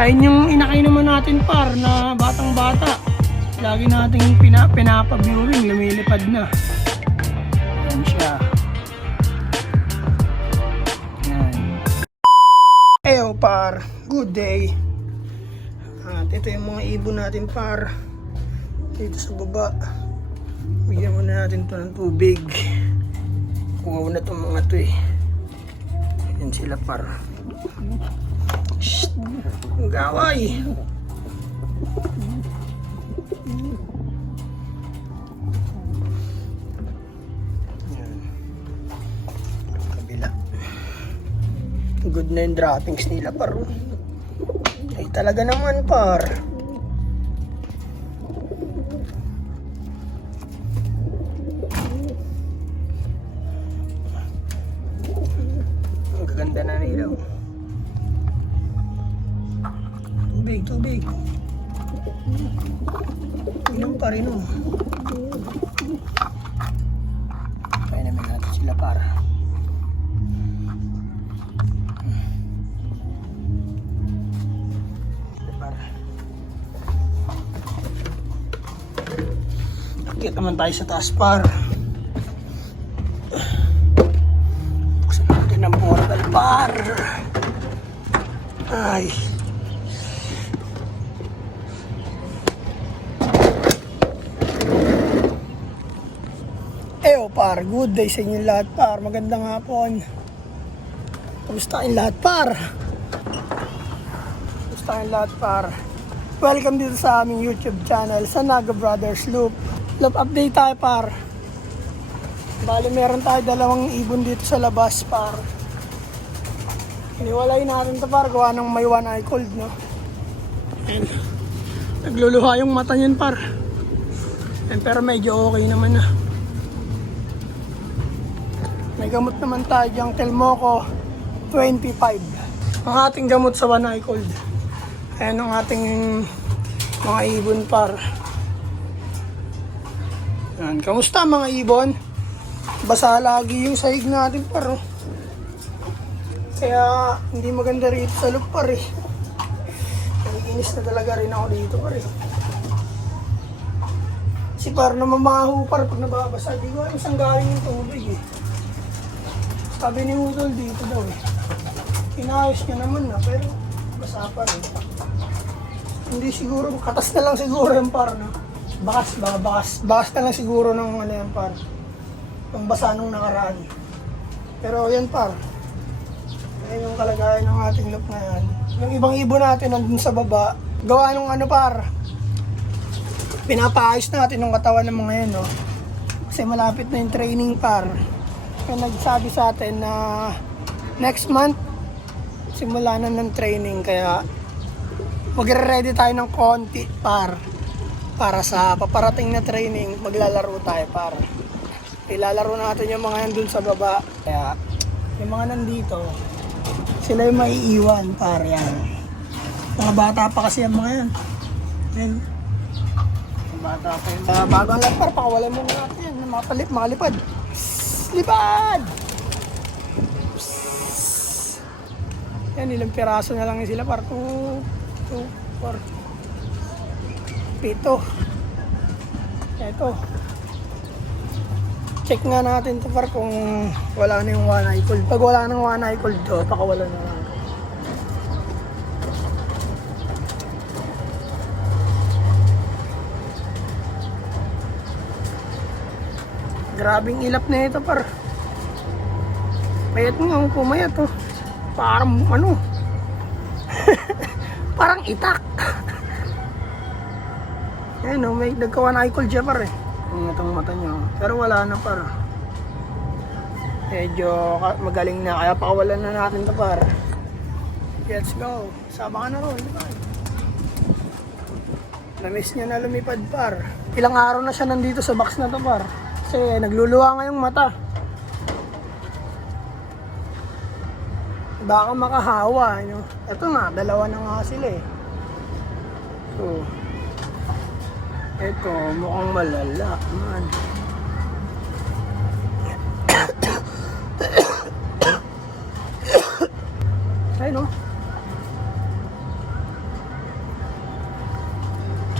Ayun yung inakay naman natin par na batang bata. Lagi nating pinapa-viewing, lumilipad na. Ayan siya. Ayan. Eyo par, good day. At ito yung mga ibon natin par. Dito sa baba. Bigyan muna natin ito ng tubig. Kuha na itong mga ito eh. Ayan sila par. Shhh! Ang gaway! Ayan. Kabila. Good na yung droppings nila par. Ay talaga naman par. Ang gaganda na nila. Tubig. Inom pa rin oh. Kaya naman natin sila para. Akit naman tayo sa taas par. Buksan natin ang portal par. Ay. Eyo par, good day sa inyo lahat par. Magandang hapon. Kamusta kayong lahat par? Kamusta kayong lahat par? Welcome dito sa aming YouTube channel, sa Naga Brothers Loop. Loop update tayo par. Bali meron tayo dalawang ibon dito sa labas par. Iniwalay natin ito par, gawa ng may one eye cold no. And, nagluluha yung mata niyan par. And, pero medyo okay naman na. May gamot naman tayo diyang Telmoco 25. Ang ating gamot sa one eye cold. Ayan ang ating mga ibon par. Ayan. Kamusta mga ibon? Basa lagi yung sahig natin par. Oh. Kaya hindi maganda rito sa loop par eh. Inis na talaga rin ako dito par eh. Si par naman maho par pag nababasa. Di ko alam saan galing yung tubig eh. Sabi ni Udol dito daw eh. Inayos niya naman na pero basa pa rin. Hindi siguro, katas na lang siguro yung par na. Bakas na lang siguro ng ano yung par. Yung basa nung nakaraan. Pero yan par. Ayan yung kalagayan ng ating loop na yan. Yung ibang ibon natin nandun sa baba. Gawa nung ano par. Pinapaayos natin yung katawan ng mga yan no. Kasi malapit na yung training par. Kaya nagsabi sa atin na next month simula na ng training kaya magre-ready tayo ng konti para sa paparating na training maglalaro tayo par. Ilalaro natin yung mga nandun sa baba kaya yung mga nandito sila yung maiiwan par yan. Mga bata pa kasi yung mga yan. Yan. Mga bata pa yun. Bago ang lapar pakawalan mo natin yan. Makalipad. Lipad! Psst. Yan, ilang piraso na lang sila par 2, 4, 7. Ito. Check nga natin ito par kung wala na yung one eye cold. Pag wala na yung one eye cold to, pakawalan na lang. Grabing ilap na ito par. Payat nga ang pumayat oh. Parang ano. Parang itak. Ayan oh, may nagkawan eye cold siya par eh. Itong mata niya. Pero wala na par. Medyo magaling na kaya pakawalan na natin ito par. Let's go. Saba ka na ron. Namiss niya na lumipad par. Ilang araw na siya nandito sa box na to par. Kasi nagluluha nga yung mata. Baka makahawa. No? Ito nga, dalawa na nga sila eh. So, ito, mukhang malala. Man. Ay no.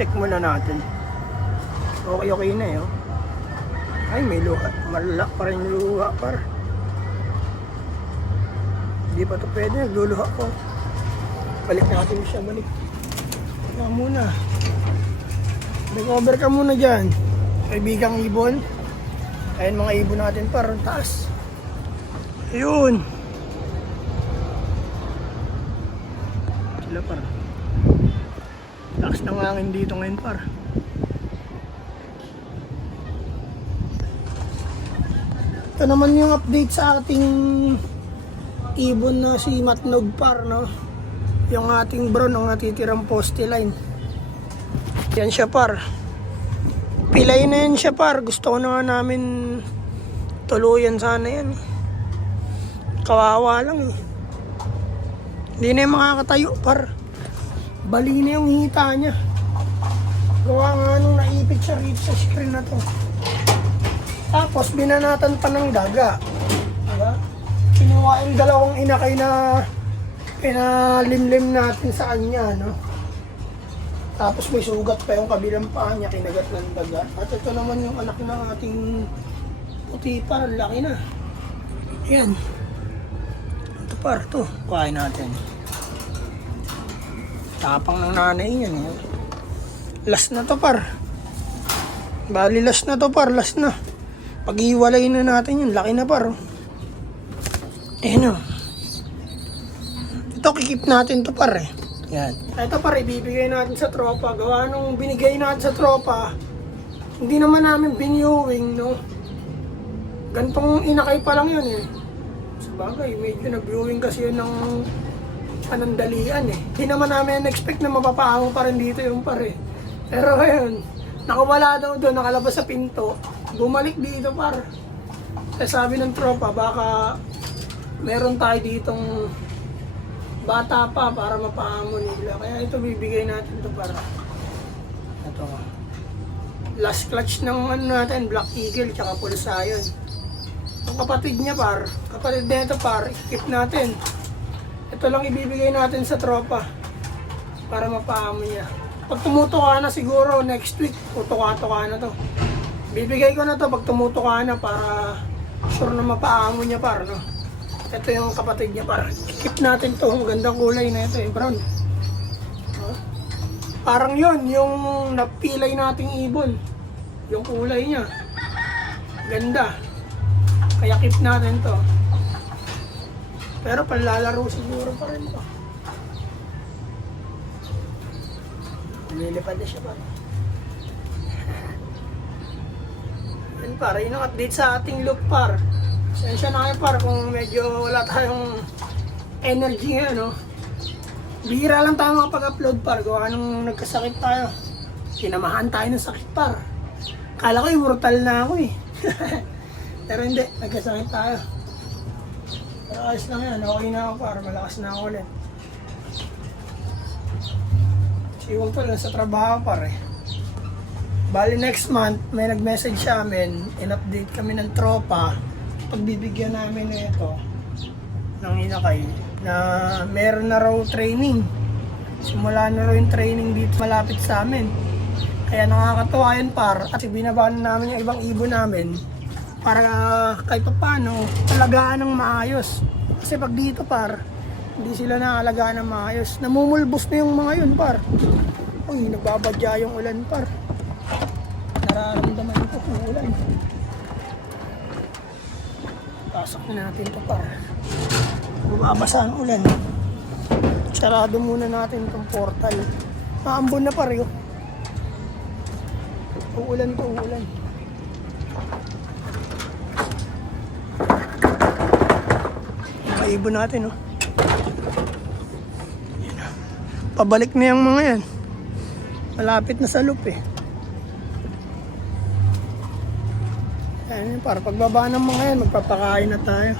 check muna natin. Okay na eh. Oh. Ay, may luha. Malak pa rin yung luha par. Hindi pa ito pwede. Nagluluha ko. Balik natin siya. Balik. Kaya muna. Recover ka muna dyan. Kaibigang ibon. Ayan mga ibon natin par. Taas. Ayun. Sila par. Lakas ng hangin dito ngayon par. Ito naman yung update sa ating ibon na si Matnog par, no? Yung ating brown ang natitirang poste line. Yan siya par. Pilay na yan siya par. Gusto ko na nga namin tuluyan sana yan. Kawawa lang eh. Hindi na yung makakatayo par. Bali na yung hita niya. Gawa nga nung naipit siya rito sa screen na to. Tapos binanatan pa ng daga. Diba? Kinuha yung dalawang inakay na pinalimlim natin sa kanya, no? Tapos may sugat pa yung kabilang paa niya, kinagat ng daga. At ito naman yung anak ng ating puti par, laki na. Ayan. Ito par, ito. Kuhain natin. Tapang ng nanay niyan. Eh. Last na to par. Bali last na to par, last na. Pag-iwalay na natin yun, laki na par. Ayan o. Ito, kikip natin to par eh. Yan. Ito par, ibibigay natin sa tropa. Gawa nung binigay natin sa tropa, hindi naman namin binyuwing, no? Gantong inakay pa lang yun eh. Sabagay, medyo nag-viewing kasi yun ng panandalian eh. Hindi naman namin expect na mapapahaw pa rin dito yung par eh. Pero ngayon, nakawala daw doon, nakalabas sa pinto. Bumalik dito par. Kaya sabi ng tropa, baka meron tayo ditong bata pa para mapahamon nila. Kaya ito bibigay natin ito para. Ito. Last clutch ng ano natin, Black Eagle tsaka Pulsayon. Ang kapatid niya par, kapatid na ito par, ikip natin. Ito lang ibibigay natin sa tropa para mapahamon niya. Pag tumutuka na siguro next week, tutuka-tuka na to. Bibigay ko na to pag tumutuka na para sure na mapaamo niya par, no? Ito yung kapatid niya par. Keep natin to, magandang kulay na ito, yung brown. Parang yon yung napilay nating ibon. Yung kulay niya. Ganda. Kaya keep natin to. Pero panlalaro siguro pa rin to. Lumilipad na siya par. Yan par, yun ang update sa ating look par. Sensya na kayo par kung medyo wala tayong energy ngayon, no? Bihira lang tayo makapag-upload par. Gawa nung nagkasakit tayo. Sinamahan tayo ng sakit par. Kala ko immortal na ako eh. Pero hindi, nagkasakit tayo. Pero ayos lang yan, okay na ako par. Malakas na ako ulit. Siwag pa lang sa trabaho par eh. Bali next month, may nag-message sa amin, in-update kami ng tropa, pagbibigyan namin na ito, ng inakay, na meron na raw training. Simula na raw yung training dito malapit sa amin. Kaya nakakatuwa yun par, at binabaan namin yung ibang ibon namin, para kahit pa paano, alagaan ng maayos. Kasi pag dito par, hindi sila nakalagaan ng maayos. Namumulbos na yung mga yun par. Uy, nagbabadya yung ulan par. Nararamdaman ito kung ulan. Pasok na natin ito para bumabasa ang ulan. Sarado muna natin itong portal. Maambon na pareho. Uulan to, uulan. Maibon natin, oh. Pabalik na yung mga yan. Malapit na sa loop eh. Ayan, para pagbaba ng mga yan, magpapakain na tayo.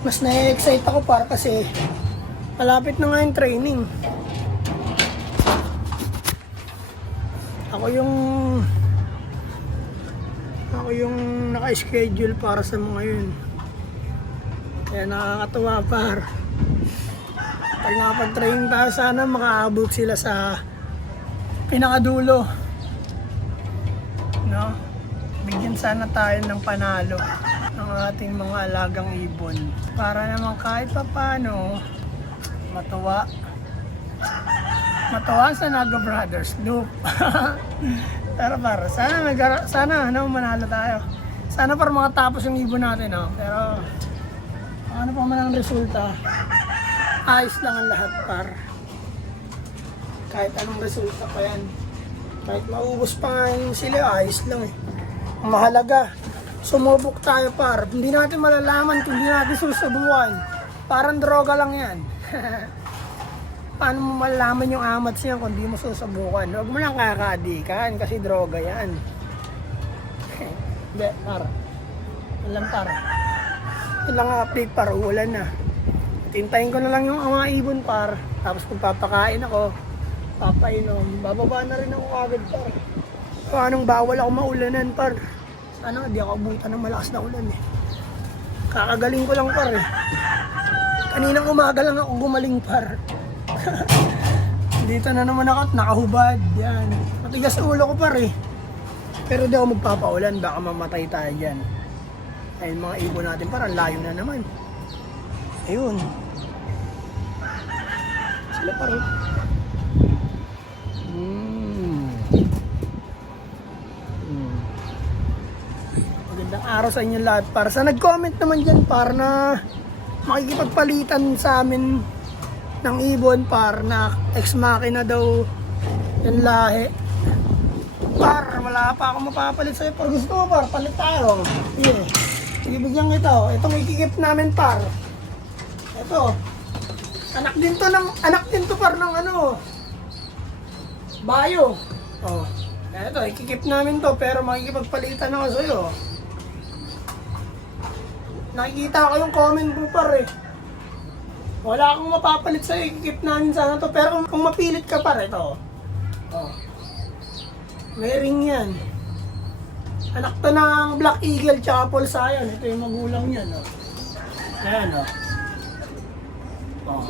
Mas na-excite ako para kasi malapit na nga yung training. Ako yung naka-schedule para sa mga yun. Kaya nakakatuwa par. Pag nakapag-training tayo, sana makaabot sila sa pinakadulo. No? Bigyan sana tayo ng panalo ng ating mga alagang ibon. Para naman kahit pa paano, matuwa. Matuwa sa Naga Brothers Loop. Pero para, sana manalo tayo. Sana para makatapos yung ibon natin, no? Pero, ano pa man ang resulta, ayos lang ang lahat, par. Kahit anong resulta pa yan. Kahit maubos pa nga yung sila, ayos lang eh. Ang mahalaga, sumubok tayo, par. Hindi natin malalaman kung hindi natin susubukan. Parang droga lang yan. Paano mo malalaman yung amat siya kung di mo susubukan? Huwag mo lang kakadikan kasi droga yan. Hindi, par. Walang par. Ilang update, par. Ulan na. Tintayin ko na lang yung mga ibon, par. Tapos kung papakain ako, papainom. Bababa na rin ako agad, par. So, anong bawal ako maulanan, par. Sana di ako abutan ng malakas na ulan eh. Kakagaling ko lang, par eh. Kaninang umaga lang ako gumaling, par. Dito na naman ako at nakahubad. Yan. Matigas ulo ko, par eh. Pero di ako magpapaulan, baka mamatay tayo dyan. Ayun mga ibon natin, parang layo na naman. Ayun. Sila par eh. Magandang araw sa inyo lahat, par. Sa nag-comment naman dyan, par, na makikipagpalitan sa amin ng ibon, par, na ex-machina daw yung lahi. Par, wala pa ako mapapalit sa'yo, par. Gusto mo, par, palit tayo. Yeah. Sige, bigyan kita, oh. Itong ikikip namin, par. Ito. Anak din to, par, ng ano, bayo. Oh. Ito, ikikip namin to, pero makikipagpalitan ako sa'yo. Nakikita ko yung comment mo, par, eh. Wala akong mapapalit sa'yo, ikikip namin sana to, pero kung mapilit ka, par, ito. Oh. May ring yan. Anak to ng Black Eagle tsaka Polsayan. Ito yung magulang niya, no? Ayan, oh. Oh.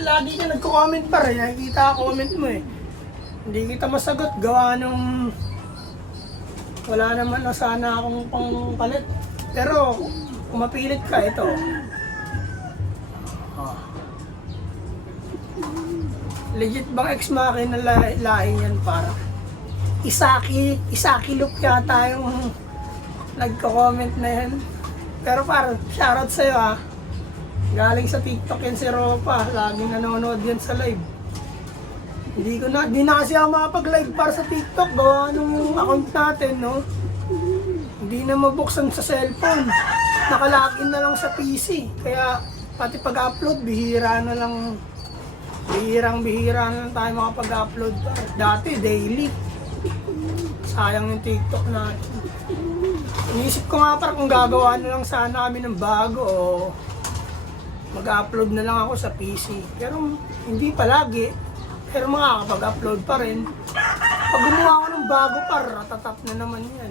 Lagi ka nagko-comment pa rin. Nakikita ka comment mo eh. Hindi kita masagot. Gawa nung wala naman na sana akong pangpalit. Pero kung mapilit ka, ito. Oh. Legit bang ex-machina na lahi yan, para? Isaki look yata yung nagko-comment na yan. Pero par, shoutout sa'yo ha. Galing sa TikTok yan si Ropa. Laging nanonood yan sa live. Di na kasi ako makapag-live para sa TikTok. Gawa nung account natin, no? Hindi na mabuksan sa cellphone. Nakalagin na lang sa PC. Kaya pati pag-upload, bihira na lang tayo makapag-upload. Dati, daily. Sayang yung TikTok natin. Inisip ko nga parang kung gagawa na lang sana kami ng bago o mag-upload na lang ako sa PC. Pero hindi palagi. Pero makakapag-upload pa rin. Pag gumawa ako ng bago, ratatap na naman yan.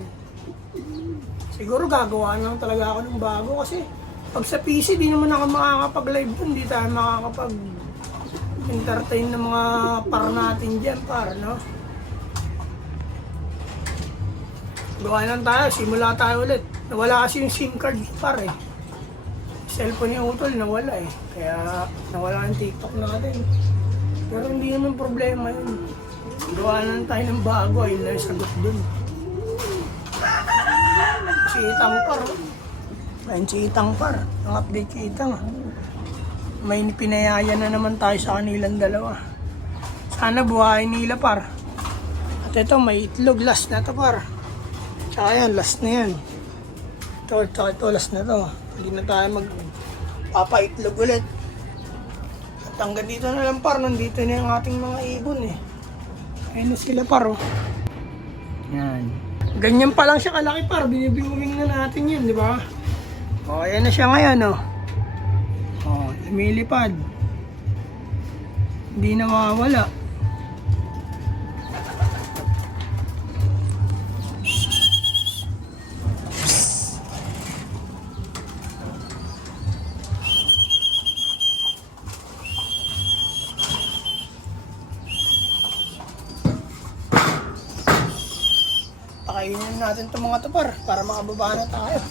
Siguro gagawa na lang talaga ako ng bago kasi pag sa PC, di naman ako makakapag-live dun. Di tayo makakapag-entertain ng mga par natin dyan, no? Gawa lang tayo, simula tayo ulit. Nawala kasi yung SIM card, par eh. Cellphone ni Utol, nawala eh. Kaya nawala yung TikTok natin. Pero hindi naman problema yun. Gawa lang tayo ng bago, ayun na yung sagot dun. Si Itang par. Ayun si Itang par. Ang update si Itang. May pinayaya na naman tayo sa kanilang dalawa. Sana buhayin nila, par. At ito, may itlog. Last na to, par. Tsaka yan, last na yan. Ito, last na to. Hindi na tayo magpapaitlog ulit. At hanggang dito na lang, par. Nandito na yung ating mga ibon eh. Ayun na sila, par, oh. Yan. Ganyan pa lang siya kalaki, par. Binibiuming na natin yun, di ba? O, ayan na siya ngayon, oh. O, lumilipad. Hindi na mawawala. Kainin natin itong mga to par para makababa na tayo.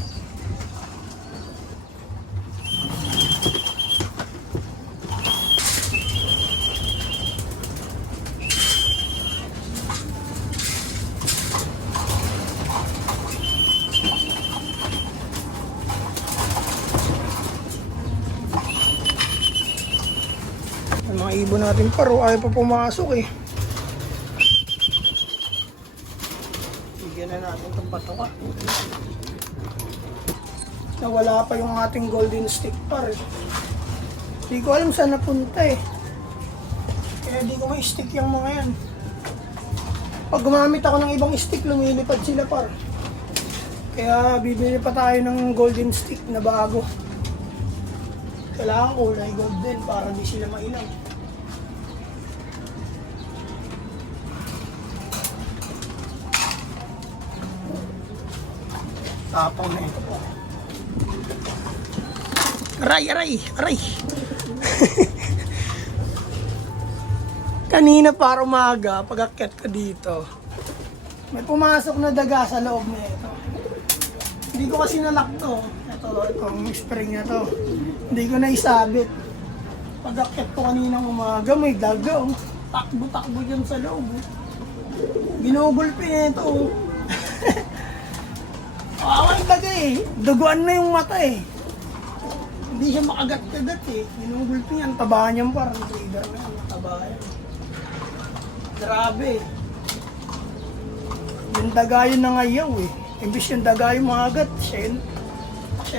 Ang mga ibon natin paro ayaw pa pumasok eh. Bigyan na natin itong patoka. Nawala pa yung ating golden stick par eh. Hindi ko alam saan napunta eh. Kaya di ko ma-stick yung mga yan. Pag gumamit ako ng ibang stick, lumilipad sila par. Kaya bibili pa tayo ng golden stick na bago. Kailangan kulay gold din para di sila mailaw. Tapang na ito po. Aray, aray, aray. Kanina para umaga, pag-akyat ko dito, may pumasok na daga sa loob na ito. Hindi ko kasi nalock to. Itong spring na to. Hindi ko na isabit. Pag-akyat ko kaninang umaga, may daga. Oh. Takbo-takbo dyan sa loob. Oh. Ginugulpi na ito. Oh. Awang daga eh. Duguan na yung mata eh. Hindi siya makagat-kagat eh. Ginugulpi niyan. Taba niyan parang trigger na yan. Taba yan. Grabe. Yung daga yun nangayaw eh. Imbis yung daga yung makagat. Siya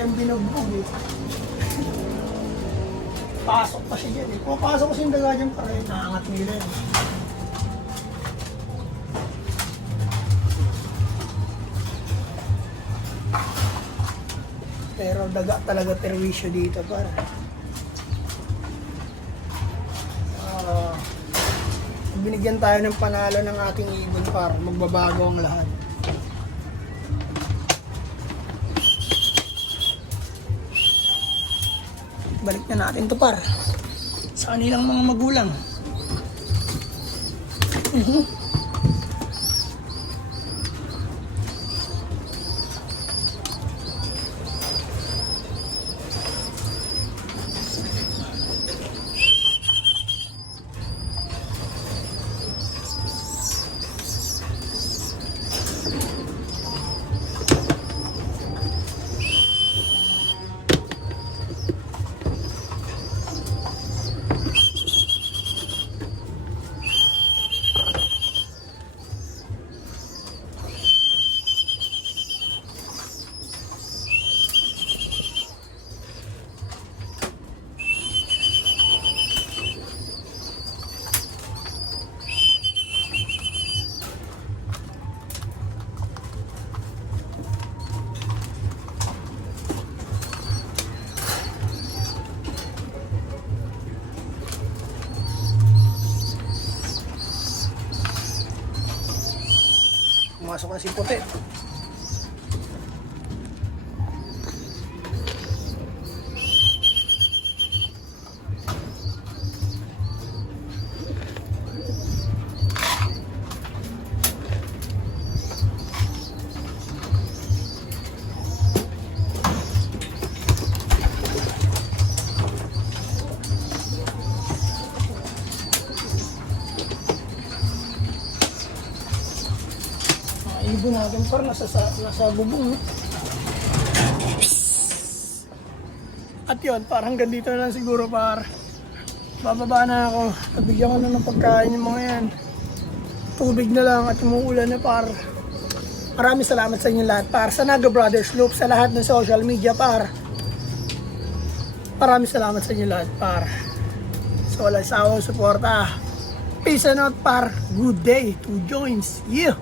yung binugbog eh. Pasok pa siya dyan eh. Pumapasok kasi yung daga dyan para yung naangat nila eh. Pero daga talaga perwisyo dito para. Binigyan tayo ng panalo ng ating ibon para magbabago ang lahat. Balik na natin to par sa kanilang mga magulang. Pumasok na si Puti. Ibon natin par nasa bubong. At yun, parang ganito na lang siguro par. Bababa na ako. Nabigyan ko na ng pagkain yung mga yan. Tubig na lang at umuulan na par. Maraming salamat sa inyo lahat par. Sa Naga Brothers Loop, sa lahat ng social media par. Maraming salamat sa inyo lahat par. So walang sawang suporta. Peace and out par. Good day to joins. Yeah.